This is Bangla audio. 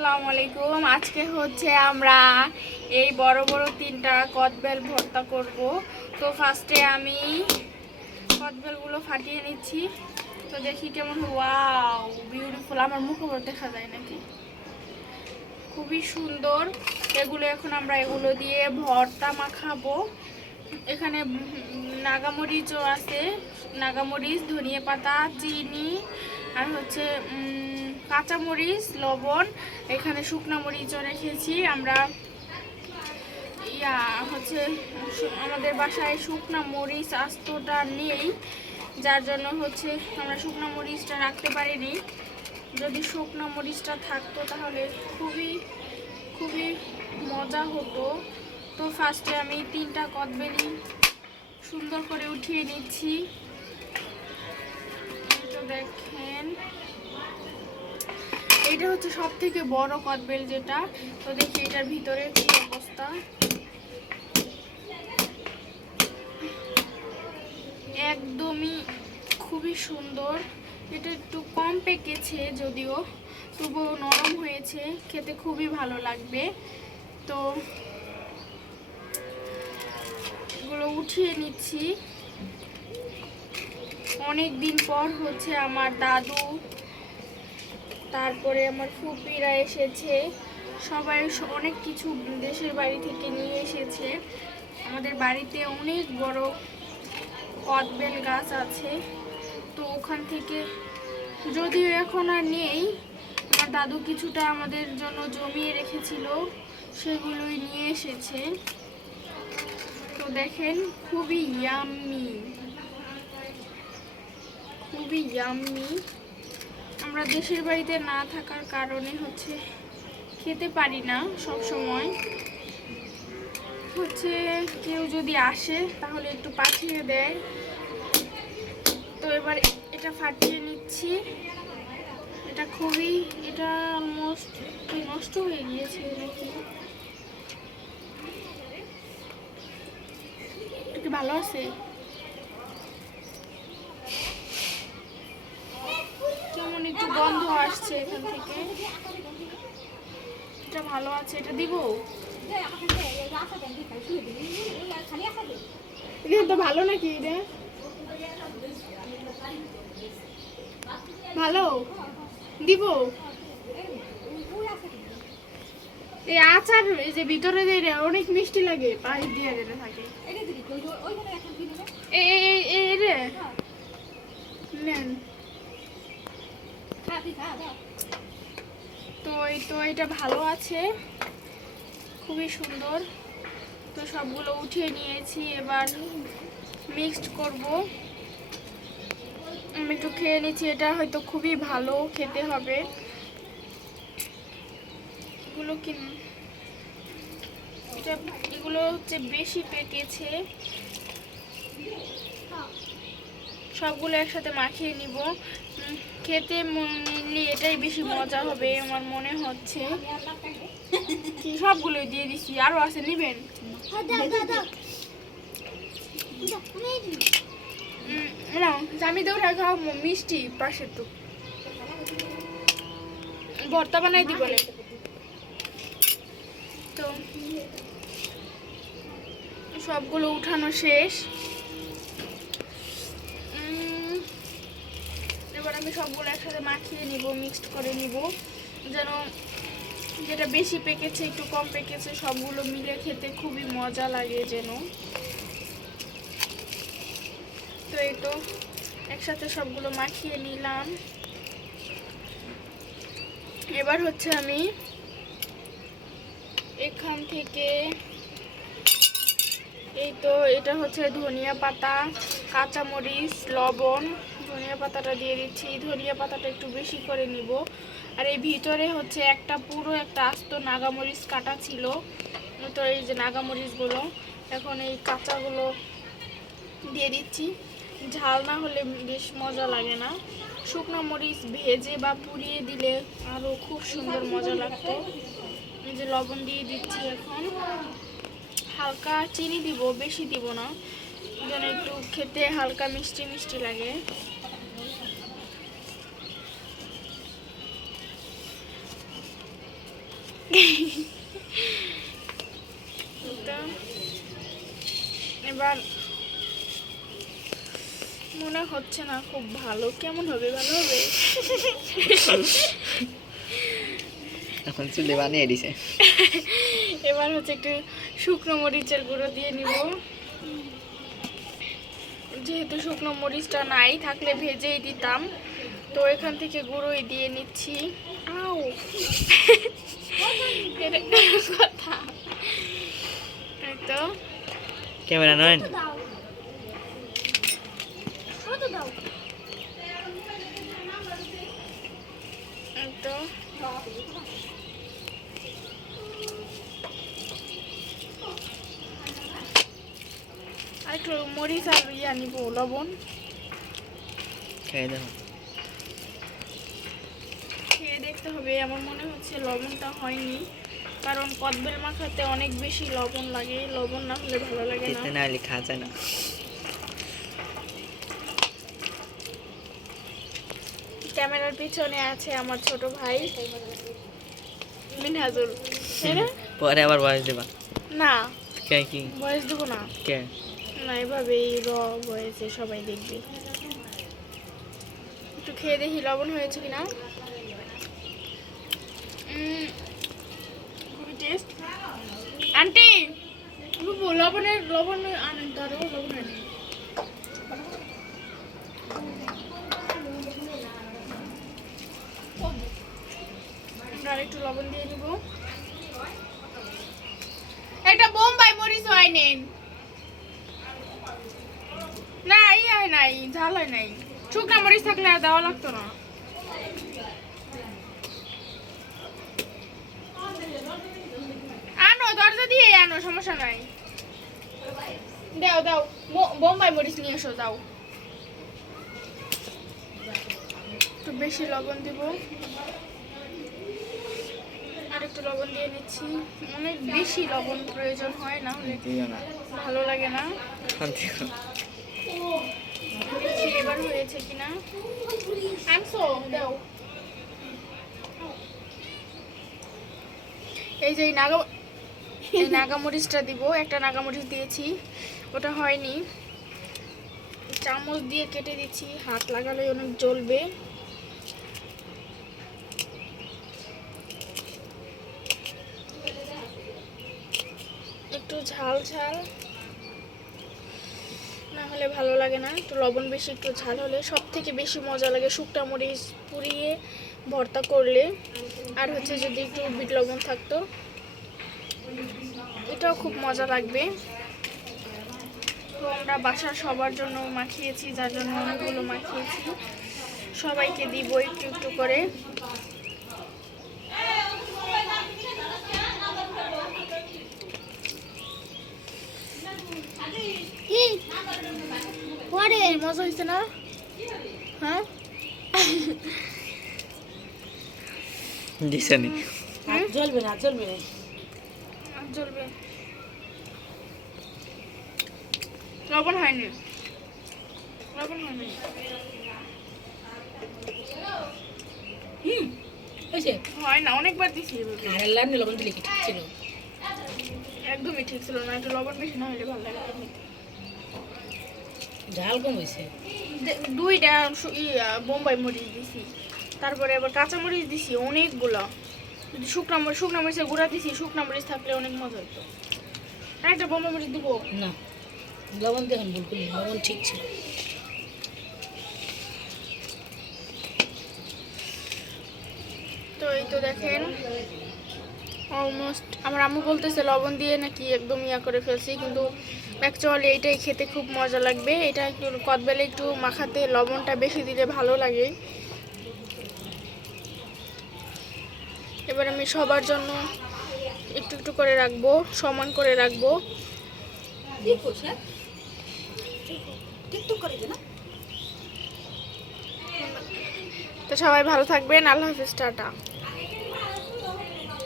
আসসালামু আলাইকুম। আজকে হচ্ছে আমরা এই বড় বড় তিনটা কদবেল ভর্তা করব। তো ফার্স্টে আমি কদবেলগুলো ফাটিয়ে নিচ্ছি। তো দেখি কেমন। Wow, beautiful. আমার মুখও দেখা যায় নাকি, খুবই সুন্দর। এখন আমরা এগুলো দিয়ে ভর্তা মাখাবো। এখানে নাগামরিচও আছে, নাগামরিচ, ধনিয়া পাতা, চিনি আর হচ্ছে কাঁচামরিচ, লবণ। এখানে শুকনা মরিচও রেখেছি আমরা। হচ্ছে আমাদের বাসায় শুকনা মরিচ আস্তটা নেই, যার জন্য হচ্ছে আমরা শুকনা মরিচটা রাখতে পারিনি। যদি শুকনা মরিচটা থাকতো তাহলে খুবই খুবই মজা হতো। তো ফার্স্টে আমি তিনটা কদবেলি সুন্দর করে উঠিয়ে নিচ্ছি। তো দেখেন, এটা হচ্ছে সব থেকে বড় কদবেল যেটা। তো দেখি এটার ভিতরে কি অবস্থা। একদমই খুবই সুন্দর। এটা একটু কম পেকেছে যদিও, তবুও নরম হয়েছে, খেতে খুবই ভালো লাগবে। তো এগুলো উঠিয়ে নিচ্ছি। অনেক দিন পর হচ্ছে আমার দাদু, তারপরে আমার ফুপিরা এসেছে, সবাই অনেক কিছু দেশের বাড়ি থেকে নিয়ে এসেছে। আমাদের বাড়িতে অনেক বড় কদবেল গাছ আছে। তো ওখান থেকে, যদিও এখন আর নেই, আমার দাদু কিছুটা আমাদের জন্য জমিয়ে রেখেছিল, সেগুলোই নিয়ে এসেছে। তো দেখেন, খুবই ইয়াম্মি, খুবই ইয়াম্মি। আমরা দেশের বাড়িতে না থাকার কারণে হচ্ছে খেতে পারি না সব সময়। হচ্ছে কেউ যদি আসে তাহলে একটু পাঠিয়ে দেয়। তো এবার এটা ফাটিয়ে নিচ্ছি। এটা অলমোস্ট নষ্ট হয়ে গিয়েছে নাকি, এটা ভালো আছে। কেমন একটু গন্ধ আসছে এখান থেকে। এটা ভালো আছে, এটা দিব। এটা ভালো নাকি? এটা ভালো, দিব। এই আচার, এই যে ভিতরে অনেক মিষ্টি লাগে, পানি দিয়ে যেতে থাকে। নেন। তো এটা ভালো আছে, খুবই সুন্দর। তো সবগুলো উঠিয়ে নিয়েছি, এবার মিক্সড করব। আমি একটু খেয়ে নিচ্ছি, এটা হয়তো খুবই ভালো খেতে হবে। এগুলো হচ্ছে বেশি পেকেছে। সবগুলো একসাথে মাখিয়ে নিব। খেতে মেনলি এটাই বেশি মজা হবে আমার মনে হচ্ছে। কি সবগুলো দিয়ে দিছি, আরো আছে, নিবেন? আমি দেও খাও, মিষ্টি পাশে তো ভর্তা বানাই দিব। তো সবগুলো উঠানো শেষ। এবার আমি সবগুলো একসাথে মাখিয়ে নিব, মিক্সড করে নিব, যেন যেটা বেশি পেকেছে একটু কম পেকেছে সবগুলো মিলে খেতে খুবই মজা লাগে যেন। তো এই তো একসাথে সবগুলো মাখিয়ে নিলাম। এবার হচ্ছে আমি এখান থেকে, এই তো এটা হচ্ছে ধনিয়া পাতা, কাঁচামরিচ, লবণ, ধনিয়া পাতাটা দিয়ে দিচ্ছি। ধনিয়া পাতাটা একটু বেশি করে নিব। আর এই ভিতরে হচ্ছে পুরো একটা আস্ত নাগামরিচ কাটা ছিল। তো এই যে নাগামরিচগুলো, এখন এই কাঁচাগুলো দিয়ে দিচ্ছি। ঝাল না হলে বেশ মজা লাগে না। শুকনো মরিচ ভেজে বা পুড়িয়ে দিলে আরও খুব সুন্দর মজা লাগতো। এই যে লবণ দিয়ে দিচ্ছি। এখন হালকা চিনি দিব, বেশি দিব না, যেন একটু খেতে হালকা মিষ্টি মিষ্টি লাগে। তো এবার মনে হচ্ছে না খুব ভালো। কেমন হবে? ভালো হবে? এখন চুলে বানিয়ে দিছে। এবার হচ্ছে একটু শুকনো মরিচের গুঁড়ো দিয়ে নিব। যেহেতু শুকনো মরিচটা নাই, থাকলে ভেজেই দিতাম, তো এখান থেকে গুঁড়োই দিয়ে নিচ্ছি। আও এটা কথা। এই তো ক্যামেরা নয় এই তো আর একটু মরিচ আর ইয়া নিব, লবণ। খেয়ে দেখো। খেয়ে দেখতে হবে। আমার মনে হচ্ছে লবণটা হয়নি, কারণ কদবেল মাখাতে অনেক বেশি লবণ লাগে। লবণ না হলে ভালো লাগে না। খেতে না হলে খাওয়া যায় না। ক্যামেরার পিছনে আছে আমার ছোট ভাই মিনহাজুল। পরে আবার বয়স দেবা? না, কে কি বয়স দেবো না। কে? না, এভাবেই বয়সে সবাই দেখবে। একটু খেয়ে দেখি লবণ হয়েছে কিনা। খুবই টেস্ট। আন্টি লবণ আনেন, তারও লবণ আনেন। আর একটু লবণ দিয়ে নিব। একটা বোম্বাই মরিচ হয় নেন না, হয় নাই, ঝাল হয় নাই। শুকনা মরিচ থাকলে আর দেওয়া লাগতো না। আনো, দরজা দিয়ে আনো, সমস্যা নাই। দাও দাও, বোম্বাই মরিচ নিয়ে এসো, দাও। একটু বেশি লবণ দিব। আর একটু লবণ দিয়ে নিচ্ছি। অনেক বেশি লবণ প্রয়োজন হয়, না হলে ভালো লাগে না। দেখি এবার হয়েছে কিনা। দাও। এই যে নাগামরিচটা দিব। একটা নাগামরিচ দিয়েছি, ওটা হয়নি। চামচ দিয়ে কেটে দিচ্ছি, হাত লাগালে অনেক জ্বলবে। একটু ঝাল ঝাল না হলে ভালো লাগে না। একটু লবণ বেশি, একটু ঝাল হলে সব থেকে বেশি মজা লাগে। শুকনা মরিচ পুড়িয়ে ভর্তা করলে, আর হচ্ছে যদি একটু বিট লবণ থাকতো, এটাও খুব মজা লাগবে। তো আমরা বাসার সবার জন্য মাখিয়েছি, যার জন্য অনেকগুলো মাখিয়েছি। সবাইকে দিব একটু একটু করে। মজা হয়েছে না? হ্যাঁ, জ্বলবে না, জ্বলবে না, জ্বলবে। লবণ হয়নি, লবণ হয়নি। হয়েছে। হয় না, অনেকবার দিছি এভাবে। আর আল্লাহ লবণ দিলে কি ঠিক ছিল? একদমই ঠিক ছিল না। একটু লবণ বেশি না হলে ভালো লাগে না। ঝাল কম হয়েছে। দুইটা বোম্বাই মরিচ দিছি, তারপরে আবার কাঁচা মরিচ দিছি অনেকগুলো। যদি শুকনা মরিচের গুঁড়া দিছি, শুকনা মরিচ থাকলে অনেক মজা হতো। আর একটা বোম্বাই মরিচ দিব না, লবণ দেখুন ভুল করলি, লবণ ঠিক ছিল। তো এই তো দেখেন, অলমোস্ট। আমার আম্মু বলতেছে লবণ দিয়ে নাকি একদম ইয়া করে ফেলছি, কিন্তু অ্যাকচুয়ালি এইটাই খেতে খুব মজা লাগবে। এটা একটু কদবেলে একটু মাখাতে লবণটা বেশি দিলে ভালো লাগে। এবার আমি সবার জন্য একটু একটু করে রাখবো, সমান করে রাখবো। তো সবাই ভালো থাকবেন। আল্লাহ হাফেজ, টাটা।